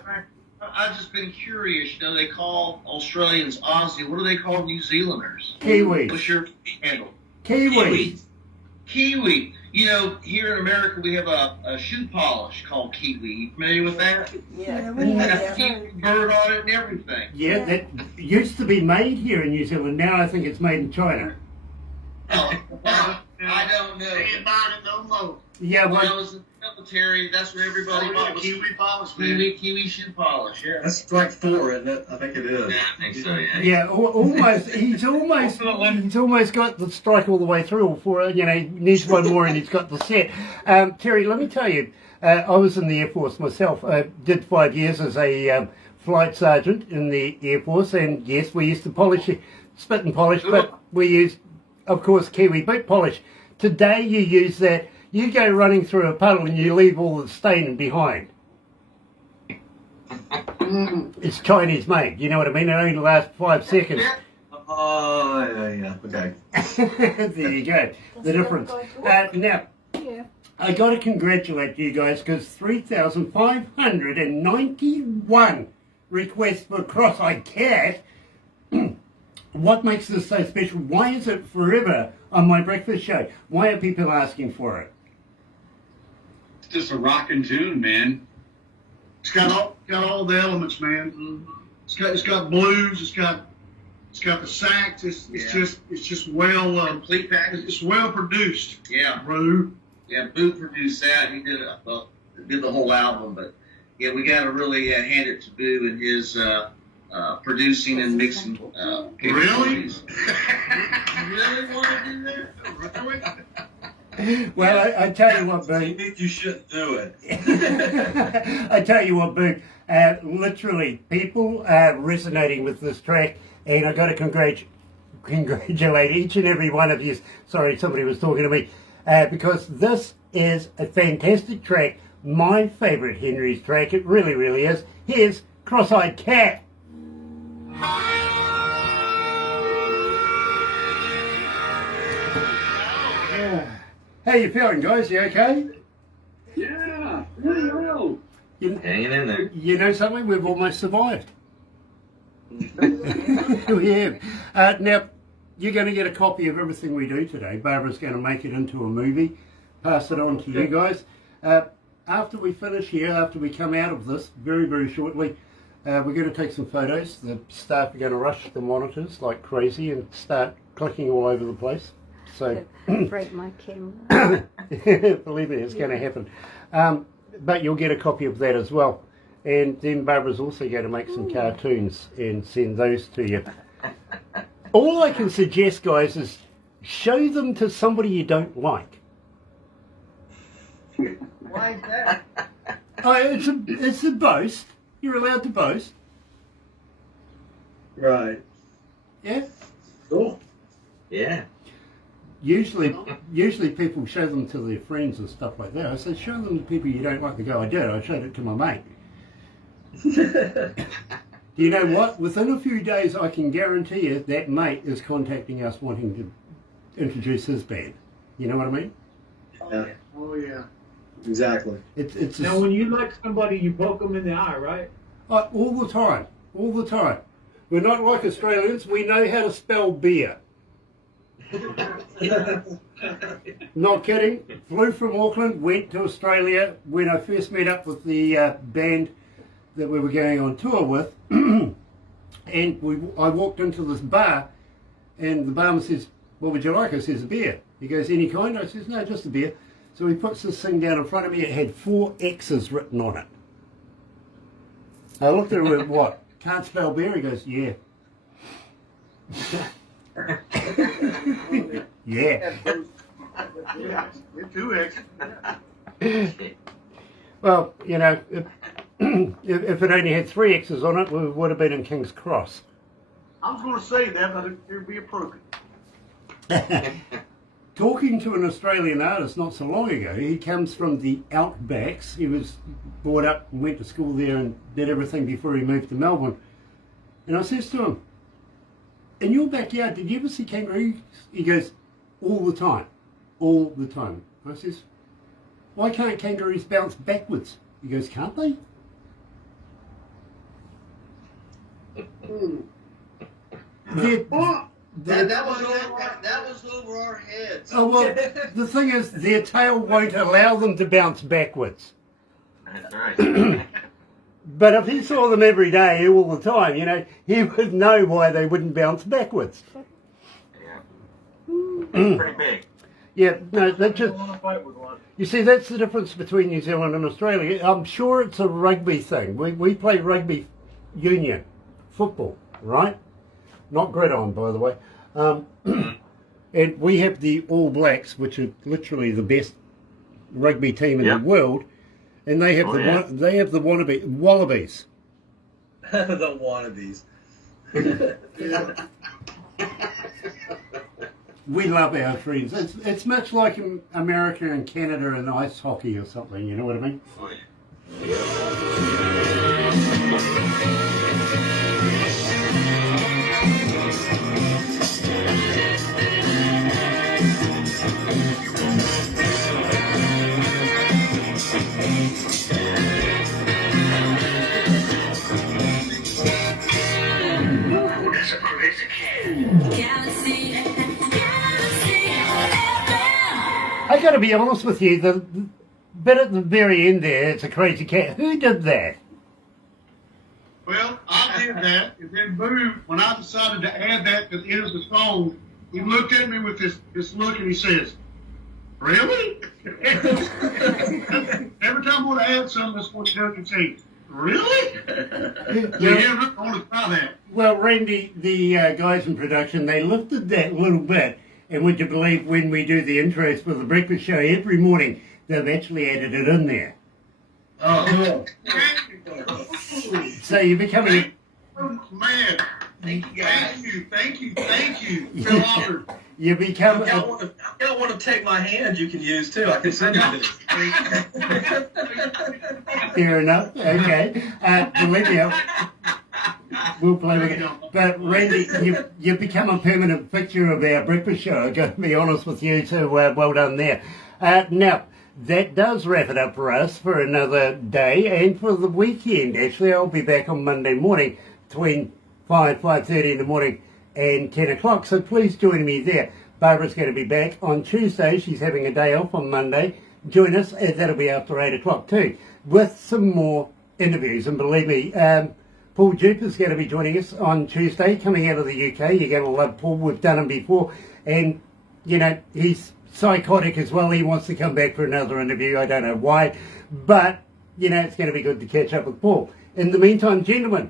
I've just been curious. You know, they call Australians Aussie. What do they call New Zealanders? Kiwi. What's your handle? Kiwi. Kiwi. You know, here in America we have a shoe polish called Kiwi. You familiar with that? Yeah, It we has a have Kiwi bird on it and everything. Yeah, that used to be made here in New Zealand. Now I think it's made in China. Oh, well, I don't know. Ain't buying it no more. Yeah, When I well, was in the military, that's where everybody bought was Kiwi polish, man. Kiwi shoe polish. Yeah. That's strike 4, isn't it? I think it is. Yeah, I think so, yeah. yeah, almost. He's almost got the strike all the way through. All four, you know, he needs one more, and he's got the set. Terry, let me tell you, I was in the Air Force myself. I did 5 years as a flight sergeant in the Air Force, and yes, we used to polish, spit and polish, but we used, of course, Kiwi boot polish. Today, you use that. You go running through a puddle and you leave all the stain behind. It's Chinese made, you know what I mean? It only lasts 5 seconds. Oh, yeah. Okay. There you go. The difference. Now, I got to congratulate you guys because 3,591 requests for Cross-Eyed Cat. What makes this so special? Why is it forever on my breakfast show? Why are people asking for it? It's just a rockin' tune, man. It's got all the elements, man. It's got blues. It's got the sax. It's just well Complete package. it's well produced. Yeah. Bro. Yeah, Boo produced that. He did did the whole album, but yeah, we got to really hand it to Boo and his producing and mixing capabilities. You really want to do that? Really? Well, I tell you what, Boo. You shouldn't do it. I tell you what, Boo. Literally, people are resonating with this track, and I've got to congratulate each and every one of you. Sorry, somebody was talking to me. Because this is a fantastic track. My favourite Henry's track. It really, really is. Here's Cross-Eyed Cat. How you feeling, guys? You okay? Yeah, really well. Hanging in there. You know something? We've almost survived. We have. Now, you're going to get a copy of everything we do today. Barbara's going to make it into a movie, pass it on to you guys. After we finish here, after we come out of this, very, very shortly, we're going to take some photos. The staff are going to rush the monitors like crazy and start clicking all over the place. So break my camera. believe me, it's going to happen. But you'll get a copy of that as well. And then Barbara's also going to make some cartoons and send those to you. All I can suggest, guys, is show them to somebody you don't like. Why is that? Oh, it's a boast. You're allowed to boast. Right. Yeah? Cool. Yeah. Usually people show them to their friends and stuff like that. I say, show them to people you don't like. They go, I did. I showed it to my mate. You know what? Within a few days, I can guarantee you that mate is contacting us wanting to introduce his band. You know what I mean? Yeah. Oh, yeah. Exactly. It's Now, when you like somebody, you poke them in the eye, right? all the time. All the time. We're not like Australians. We know how to spell beer. Not kidding. Flew from Auckland, went to Australia when I first met up with the band that we were going on tour with. And I walked into this bar, and the barman says, what would you like? I says, a beer. He goes, any kind? I says, no, just a beer. So he puts this thing down in front of me. It had 4 X's written on it. I looked at him and went, what? Can't spell beer? He goes, yeah. Yeah. Yeah, it's 2X. Well, you know, if it only had 3 X's on it, we would have been in King's Cross. I was going to say that, but it would be appropriate. Talking to an Australian artist not so long ago, he comes from the Outbacks. He was brought up and went to school there and did everything before he moved to Melbourne. And I says to him, in your backyard, did you ever see kangaroos? He goes, all the time. All the time. I says, why can't kangaroos bounce backwards? He goes, can't they? That was over our heads. Oh, well, the thing is, their tail won't allow them to bounce backwards. That's right. But if he saw them every day, all the time, you know, he would know why they wouldn't bounce backwards. Yeah. Pretty big. Yeah, no, that just... I want to fight with one. You see, that's the difference between New Zealand and Australia. I'm sure it's a rugby thing. We play rugby union, football, right? Not gridiron, by the way. And we have the All Blacks, which are literally the best rugby team in the world, and they have the Wallabies. The wannabes. We love our friends. It's much like in America and Canada and ice hockey or something. You know what I mean? Oh, yeah. I got to be honest with you. The bit at the very end there, it's a crazy cat. Who did that? Well, I did that, and then Boo, when I decided to add that to the end of the song, he looked at me with this look and he says, really? Every time I want to add something, that's what he does and say, really? Yeah, I want to try that. Well, Randy, the guys in production, they lifted that little bit, and would you believe when we do the intros for the breakfast show every morning, they've actually added it in there. Oh, cool. So you're becoming. Man, thank you. Feel honored. You become. If y'all want to take my hand, you can use too. I can send it to you. Fair enough. Okay. Believe me, we'll play with it. But Randy, you've become a permanent fixture of our breakfast show. I've got to be honest with you, so well done there. Now, that does wrap it up for us for another day and for the weekend. Actually, I'll be back on Monday morning between 5:30 in the morning and 10 o'clock. So please join me there. Barbara's going to be back on Tuesday. She's having a day off on Monday. Join us, and that'll be after 8 o'clock too, with some more interviews. And believe me, Paul Dupe is going to be joining us on Tuesday, coming out of the UK. You're going to love Paul. We've done him before. And, you know, he's psychotic as well. He wants to come back for another interview. I don't know why. But, you know, it's going to be good to catch up with Paul. In the meantime, gentlemen,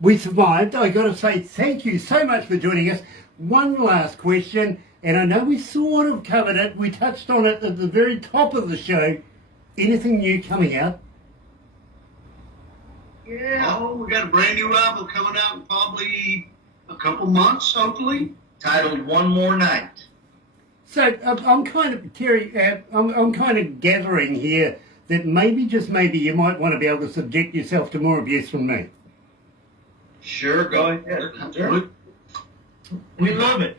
we survived. I got to say thank you so much for joining us. One last question, and I know we sort of covered it. We touched on it at the very top of the show. Anything new coming out? Yeah, we got a brand new album coming out in probably a couple months, hopefully. Titled One More Night. So I'm kind of, Terry, I'm kind of gathering here that maybe, just maybe, you might want to be able to subject yourself to more abuse from me. Sure, go ahead. Sure. We love it.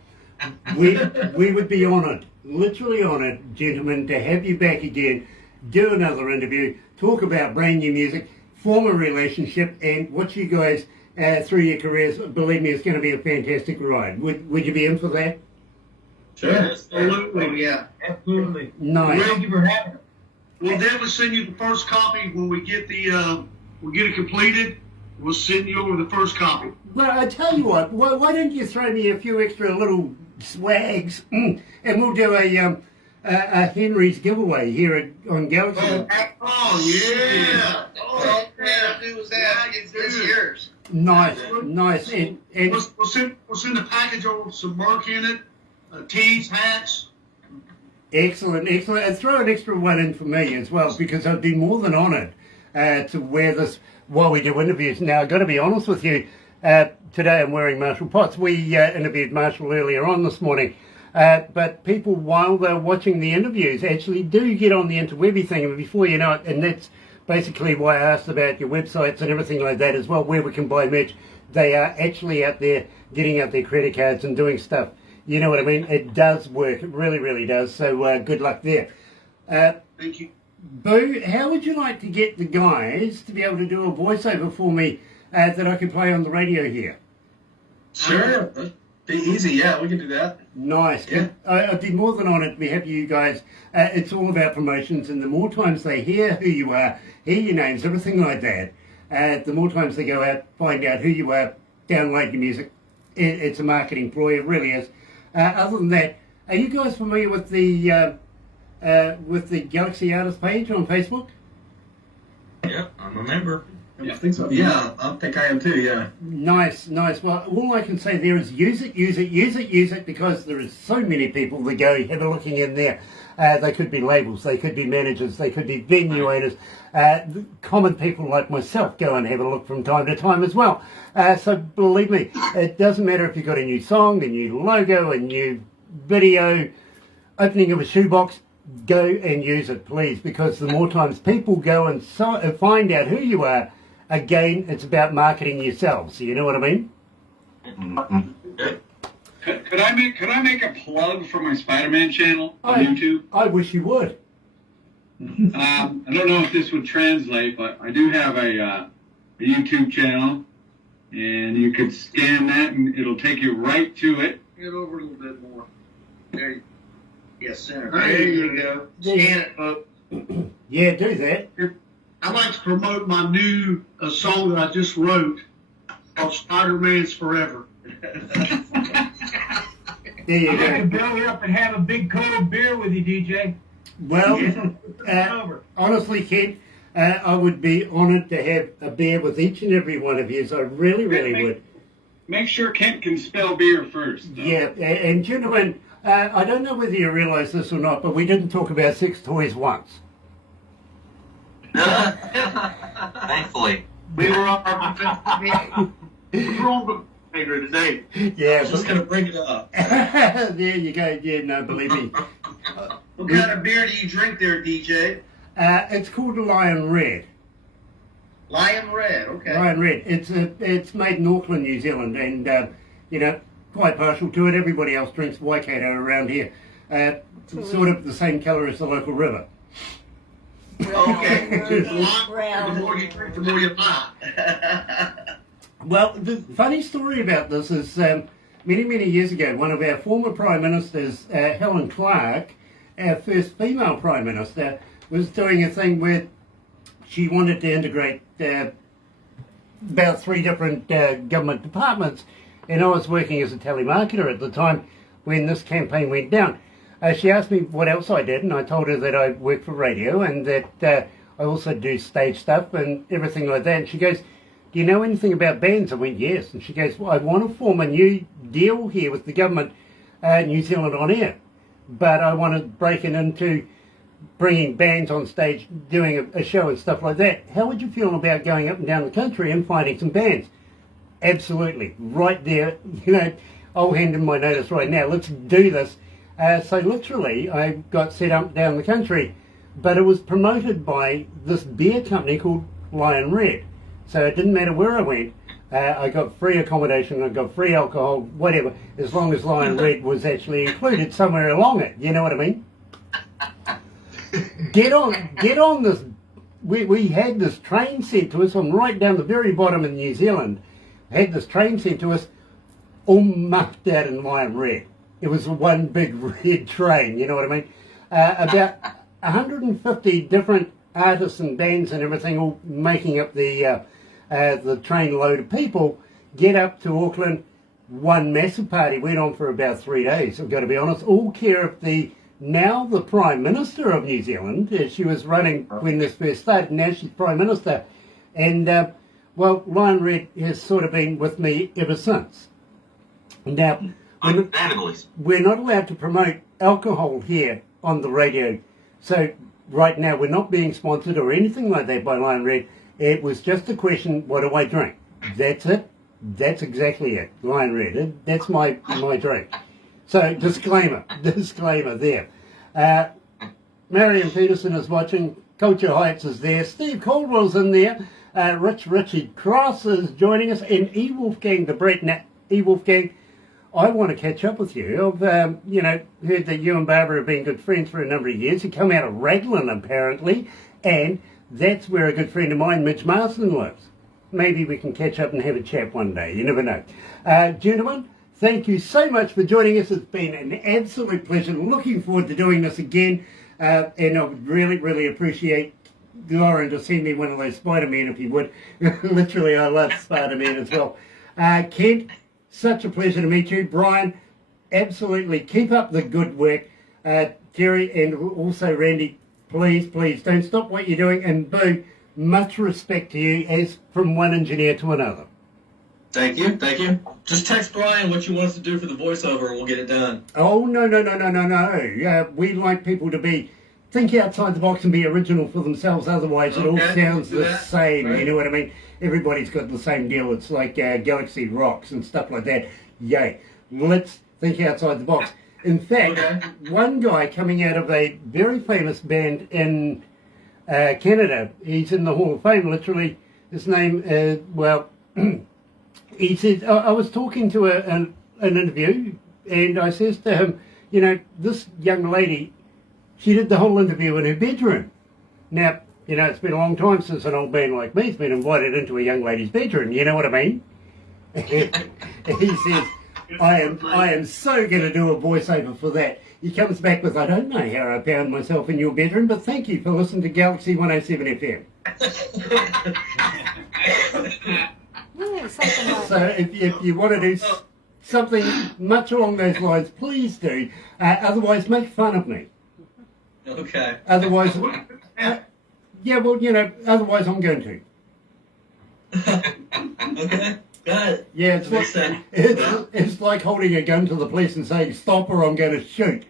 We would be honoured, literally honoured, gentlemen, to have you back again, do another interview, talk about brand new music, form a relationship, and what you guys, through your careers, believe me, it's going to be a fantastic ride. Would you be in for that? Sure. Absolutely. Oh, yeah. Absolutely. Nice. Thank you for having us. We'll definitely send you the first copy when we get it completed. We'll send you over the first copy. Well, I tell you what, why don't you throw me a few extra little swags, and we'll do a Henry's giveaway here on Galaxy. Oh, yeah. Oh, yeah. Who was that? It's yours. Nice. And We'll send a package over with some merch in it, tees, hats. excellent. And throw an extra one in for me as well, because I'd be more than honoured to wear this while we do interviews. Now, I've got to be honest with you, today I'm wearing Marshall Potts. We interviewed Marshall earlier on this morning, but people, while they're watching the interviews, actually do get on the interwebby thing, and before you know it, and that's basically why I asked about your websites and everything like that as well, where we can buy merch. They are actually out there getting out their credit cards and doing stuff. You know what I mean? It does work. It really, really does. So good luck there. Thank you. Boo, how would you like to get the guys to be able to do a voiceover for me that I can play on the radio here? Sure. Be easy. Yeah, we can do that. Nice. Yeah. I'd be more than honoured to have you guys. It's all about promotions, and the more times they hear who you are, hear your names, everything like that, the more times they go out, find out who you are, download your music. It's a marketing ploy, it really is. Other than that, are you guys familiar with the Galaxy Artist page on Facebook? Yep, I'm a member. I think so. Yeah, I think I am too. Yeah. Nice. Well, all I can say there is use it, because there is so many people that go have a looking in there. They could be labels, they could be managers, they could be venue owners. Common people like myself go and have a look from time to time as well. So believe me, it doesn't matter if you've got a new song, a new logo, a new video, opening of a shoebox. Go and use it, please, because the more times people go and find out who you are, again, it's about marketing yourselves. You know what I mean? Could I make a plug for my Spider-Man channel on YouTube? I wish you would. I don't know if this would translate, but I do have a YouTube channel, and you could scan that, and it'll take you right to it. Get over a little bit more. There you go. Yes, center. There you go. Scan it, folks. Yeah, do that. I'd like to promote my new song that I just wrote called Spider-Man's Forever. There you I go. can belly up and have a big cold beer with you, DJ. Well, honestly, Kent, I would be honoured to have a beer with each and every one of you. So I really would. Make sure Kent can spell beer first, though. Yeah, and gentlemen, I don't know whether you realise this or not, but we didn't talk about sex toys once. Thankfully. We were on the Pedro today. Yeah, Just gonna bring it up. there you go. Yeah, no, believe me. What kind of beer do you drink there, DJ? It's called Lion Red. Lion Red. Okay. Lion Red. It's made in Auckland, New Zealand, and you know, quite partial to it. Everybody else drinks Waikato around here. Sort of the same colour as the local river. Okay. The more you drink, the more you buy. Well, the funny story about this is many years ago, one of our former Prime Ministers, Helen Clark, our first female Prime Minister, was doing a thing where she wanted to integrate about 3 different government departments, and I was working as a telemarketer at the time when this campaign went down. She asked me what else I did, and I told her that I work for radio and that I also do stage stuff and everything like that. And she goes, do you know anything about bands? I went, yes. And she goes, well, I want to form a new deal here with the government, New Zealand On Air, but I want to break it into bringing bands on stage, doing a show and stuff like that. How would you feel about going up and down the country and finding some bands? Absolutely. Right there, you know, I'll hand in my notice right now. Let's do this. So literally, I got set up down the country, but it was promoted by this beer company called Lion Red. So it didn't matter where I went. I got free accommodation, I got free alcohol, whatever, as long as Lion Red was actually included somewhere along it. You know what I mean? Get on this. We had this train sent to us from right down the very bottom of New Zealand. Had this train sent to us, all mucked out in Lion Red. It was one big red train, you know what I mean? About 150 different artists and bands and everything all making up the train load of people, get up to Auckland. One massive party went on for about 3 days, I've got to be honest, all care of the Prime Minister of New Zealand. She was running when this first started, now she's Prime Minister. And, well, Lion Red has sort of been with me ever since. Now, we're not allowed to promote alcohol here on the radio. So right now we're not being sponsored or anything like that by Lion Red. It was just a question, what do I drink? That's it. That's exactly it. Lion Red. That's my drink. So disclaimer there. Marion Peterson is watching. Culture Heights is there. Steve Caldwell's in there. Richard Cross is joining us. And E. Wolfgang the Brett. Now, E. Wolfgang, I want to catch up with you. I've, you know, heard that you and Barbara have been good friends for a number of years. You come out of Raglan, apparently, and that's where a good friend of mine, Mitch Marsden, lives. Maybe we can catch up and have a chat one day. You never know. Gentlemen, thank you so much for joining us. It's been an absolute pleasure. Looking forward to doing this again. And I would really appreciate Lauren to send me one of those Spider-Man, if you would. Literally, I love Spider-Man as well. Kent, such a pleasure to meet you. Brian, absolutely keep up the good work. Terry and also Randy, please don't stop what you're doing. And Boo, much respect to you as from one engineer to another. Thank you. Just text Brian what you want us to do for the voiceover and we'll get it done. Oh, no. We like people to think outside the box and be original for themselves. Otherwise, it all sounds the same. Right. You know what I mean? Everybody's got the same deal. It's like Galaxy rocks and stuff like that. Yay. Let's think outside the box. In fact, one guy coming out of a very famous band in Canada, he's in the Hall of Fame, literally. His name, he said, I was talking to an interview, and I says to him, you know, this young lady, she did the whole interview in her bedroom. Now, you know, it's been a long time since an old man like me's been invited into a young lady's bedroom, you know what I mean? He says, I am so going to do a voiceover for that. He comes back with, I don't know how I found myself in your bedroom, but thank you for listening to Galaxy107fm. Yeah, something like So if you want to do something much along those lines, please do. Otherwise, make fun of me. Okay. Otherwise, otherwise I'm going to. Okay. Got it. Yeah, it's like holding a gun to the police and saying, stop or I'm going to shoot.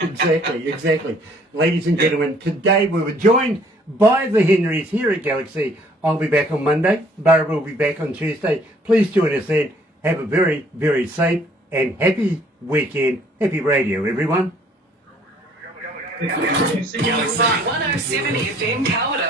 Exactly. Ladies and gentlemen, today we were joined by the Henrys here at Galaxy. I'll be back on Monday. Barbara will be back on Tuesday. Please join us then. Have a very, very safe and happy weekend. Happy radio, everyone. Galaxy 107 FM Kawerau.